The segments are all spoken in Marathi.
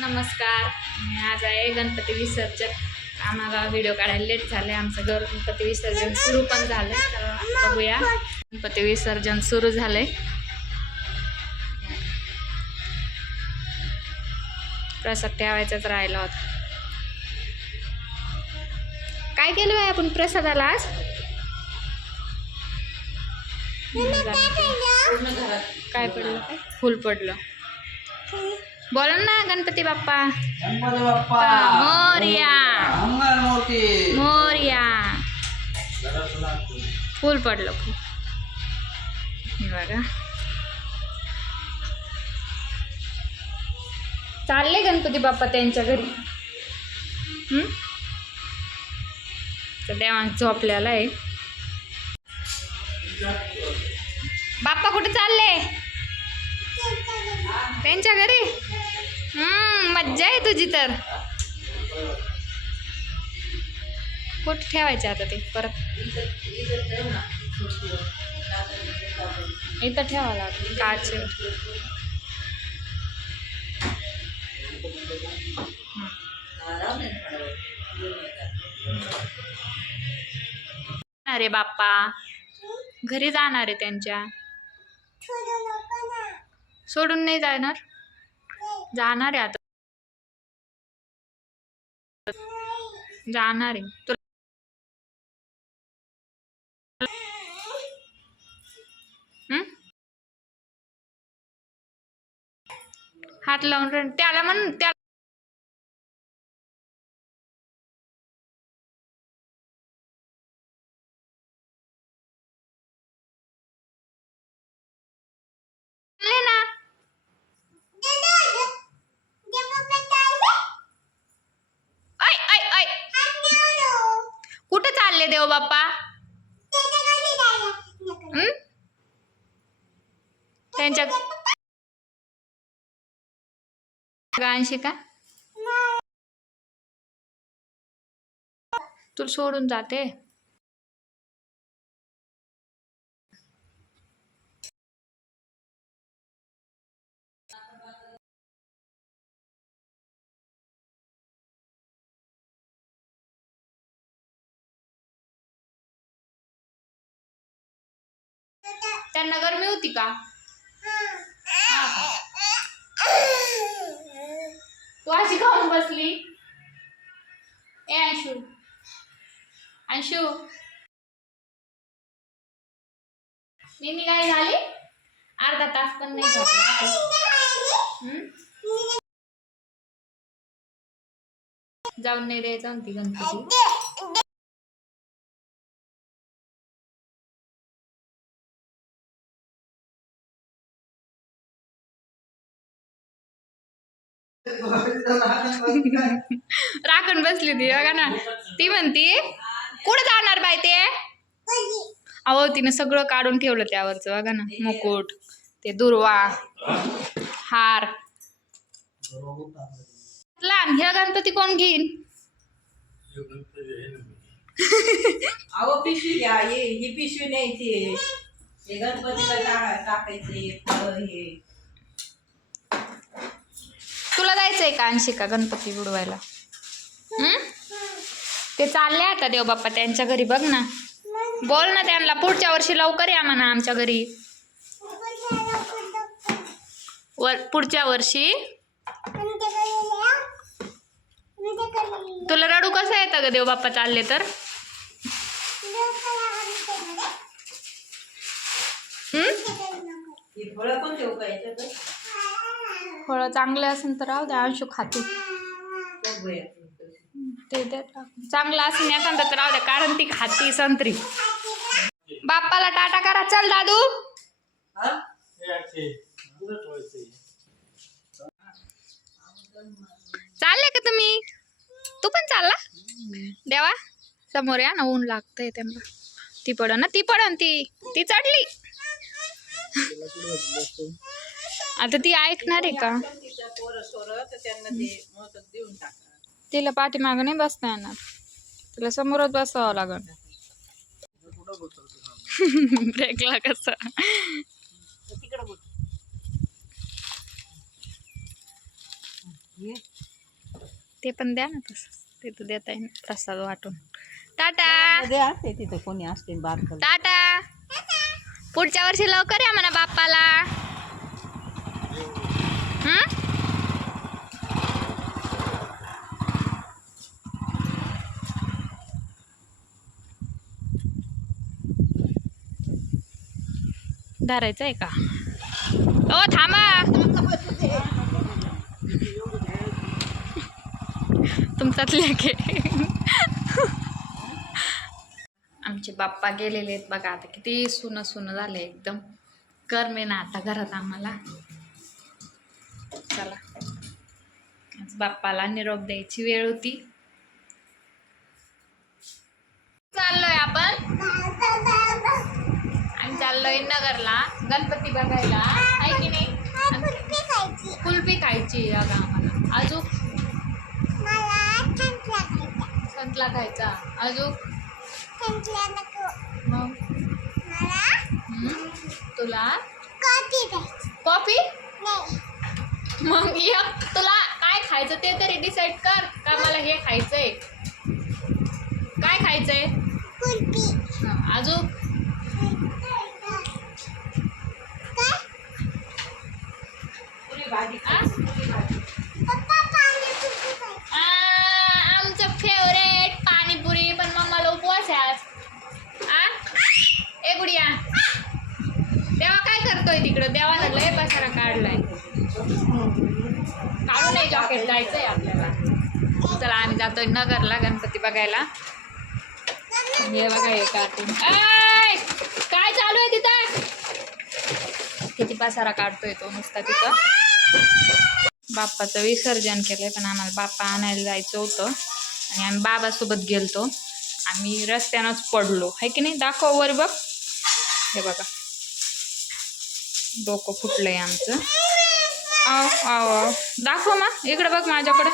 नमस्कार. आणि आज आहे गणपती विसर्जन. आम्हाला व्हिडिओ काढायला लेट झाले आमचं गणपती विसर्जन सुरू पण झालंय. तर बघूया. गणपती विसर्जन सुरू झालंय. प्रसाद ठेवायचाच राहिला होता. काय केलं आहे आपण प्रसादाला आज? काय पडलं काय फुल पडलं. बोला ना गणपती बाप्पा. गणपती बाप्पा. मोरया. मोरया. फुल पडलं फुल बघा. चालले गणपती बाप्पा त्यांच्या घरी. हम्म? तर देवान झोपलेला आहे. बाप्पा कुठे चालले? त्यांच्या घरी? मज्जा आहे तुझी तर. कुठे ठेवायचे आता ते? परत. इथं ठेवावं लागेल. काच अरे बाप्पा. घरी जाणार आहे त्यांच्या. सोडून नाही जाणार? जाणार आहे आता. जाणार. आहे तुला हात लावून त्याला म्हण त्या चालले ना ऐ ऐ ऐ कुठं चालले देव बाप्पा? त्यांच्या गाणशी का तुला सोडून जाते. त्यांना गरमी होती का? तू अशी खाऊन बसली? ए अंशू. अंशू. निनी काय झाली? अर्धा तास पण नाही झोपला हम्म? जाऊन नाही द्यायचा म्हणती गणपती. राखण बसली ती बघा ना. ती म्हणती कुठं जाणार बाय ते? अहो तिने सगळं काढून ठेवलं त्यावरच बघा ना. मुकुट ते दुर्वा हार. लहान ह्या गणपती कोण घेईन? अहो पिशवी घ्या ही पिशवी न्यायची हे गणपतीला टाका टाकायचे फळं हे. तुला जायचंय का अंशिका गणपती बुडवायला? हं? ते चालले आता देवबाप्पा त्यांच्या घरी बघ ना. बोल ना त्यांना पुढच्या वर्षी लवकर या म्हणा आमच्या घरी. वर पुढच्या वर्षी. तुला रडू कसं येतं ग देवबाप्पा चालले तर? हम्म फळं चांगले असेल तर राहू द्या अंशू खाते. ते दे चांगलं असेल एखादं तर राहू द्या कारण ती खाती संत्री. बाप्पाला टाटा करा चल दादू. चालले का तुम्ही? तू पण चालला? देवा समोर या ना ऊन लागतंय त्यांना. ती पड ना ती पडन ती. ती चढली. आता ती ऐकणार आहे का? तिला पाठीमागं नाही बसता येणार. तिला समोरच बसावं लागल. ब्रेकला कसं? ते पण द्या ना तसं ते तर देता येईल. प्रसाद वाटून. टाटा! तिथं कोणी असते बारकं. टाटा! पुढच्या वर्षी लवकर या म्हणा बाप्पाला? धरायचं आहे का? ओ थांबा. तुमचाच लेखे आमचे बाप्पा गेलेले आहेत बघा आता किती सुनं सुनं झाले एकदम. करमे ना आता घरात आम्हाला. चला. आज बाप्पाला निरोप द्यायची वेळ होती. चाललोय आपण. आम्ही चाललोय नगरला गणपती बघायला. आहे की नाही? कुल्फी खायची. बघा आम्हाला. अजून? संतला खायचा. अजून? मग? तुला? कॉफी? मग एक तुला काय खायचं ते तरी डिसाईड कर का मला हे खायचंय. काय खायचंय? हं, अजून पुरी भाजी आ? पुरी भाजी. आ, आमचं फेवरेट पाणीपुरी पण मम्माला उपवास आहे आज. आ? ए गुडिया. देवा काय करतोय तिकडं? देवानं लय पसारा काढलाय. काढू नाही जॉकेट आपल्याला. चला आम्ही जातोय नगरला गणपती बघायला. हे बघा हे कार्टून काय चालू आहे तिथं? किती पसारा काढतोय तो नुसता तिथं. बाप्पाचं विसर्जन केलंय पण आम्हाला बाप्पा आणायला जायचं होतं. आणि आम्ही बाबासोबत गेलतो. आम्ही रस्त्यानंच पडलो. है की नाही? दाखव वर बघ. हे बघा. डोकं फुटलंय आमचं. आव आव आव. दाखव मा इकडं बघ माझ्याकडं.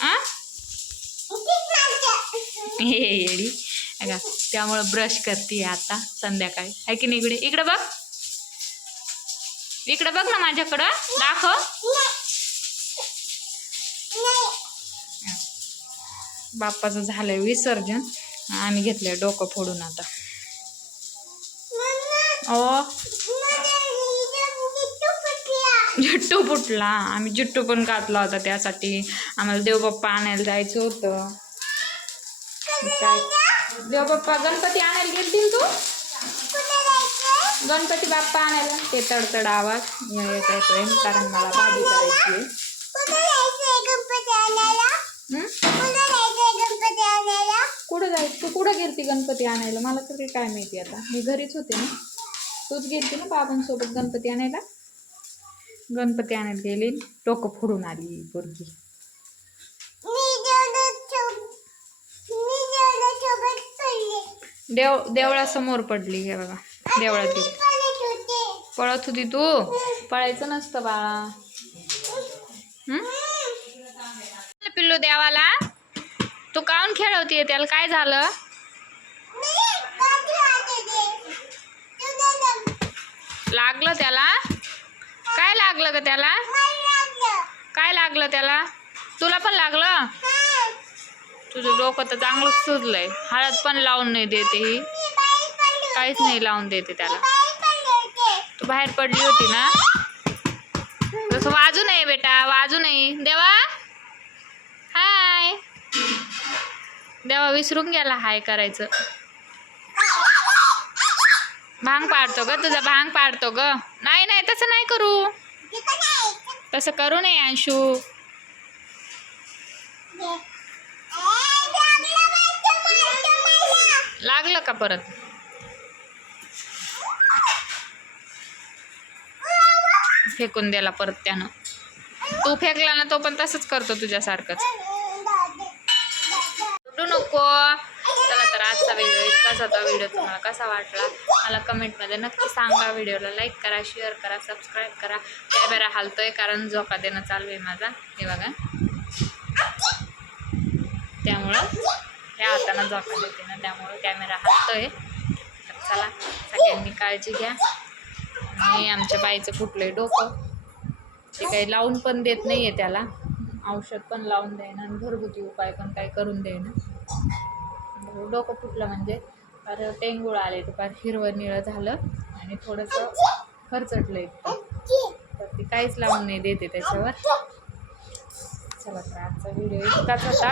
आ? हे येडी अगा त्यामुळं ब्रश करते आता संध्याकाळी. आहे की नाही इकडे? इकडं बघ. इकडं बघ ना माझ्याकडं. दाखव. बाप्पाचं झालंय विसर्जन. आणि घेतलंय डोकं फोडून आता. ओ जुट्टू फुटला. आम्ही जुट्टू पण घातला होता त्यासाठी. आम्हाला देवबाप्पा आणायला जायचं होतं. काय? देवबाप्पा गणपती आणायला गेलतील तू? गणपती बाप्पा आणायला. ते तडतड आवाज. येत येतोय कारण मला भाजी करायची? कुठं जायचं तू कुठं गेलती गणपती आणायला? मला तरी काय माहिती आता. मी घरीच होते ना. तूच गेलती ना बाबांसोबत गणपती आणायला? गणपती आणायला गेली. डोकं फोडून आली पोरगी. देव देवळासमोर पडली हे बघा. देवळात पळत होती. तू? पळायचं नसतं बाळा? पिल्लू देवाला. तू काऊन खेळवतीये? त्याला काय झालं? लागलं त्याला? लागलं ग त्याला? काय लागलं त्याला? तुला पण लागलं? तुझं डोकं तर चांगलंच सुजलंय. हळद पण लावून नाही देते ही. काहीच नाही लावून देते त्याला. तू बाहेर पडली होती ना? तसं वाजू नये बेटा वाजू नाही देवा हाय. देवा विसरून गेला हाय करायचं. भांग पाडतो ग तुझा भांग पाडतो ग. नाही नाही तसं नाही करू. तसं करू नये अंशू. लागलं का परत? फेकून द्याला परत त्यानं. तू फेकला ना तो पण तसंच करतो तुझ्यासारखंच. नको. आजचा व्हिडिओ इतकाच होता. व्हिडिओ तुम्हाला कसा वाटला? मला कमेंटमध्ये नक्की सांगा. व्हिडिओला लाईक करा शेअर करा सबस्क्राईब करा. कॅमेरा हालतोय कारण झोका देणं चालू आहे माझा. हे बघा. त्यामुळं ह्या हाताना झोका देते ना त्यामुळं कॅमेरा हालतोय. तर चला सगळ्यांनी काळजी घ्या. आणि आमच्या बाईचं फुटलंय डोकं. ते काही लावून पण देत नाही आहे त्याला. औषध पण लावून देणं आणि घरगुती उपाय पण काही करून देणं डोकं फुटलं म्हणजे फार टेंगूळ आले ते फार हिरवं निळं झालं आणि थोडंसं खरचटलं इतकं तर ती काहीच लावून नाही देते त्याच्यावर. चला तर आजचा व्हिडिओ इतकाच होता.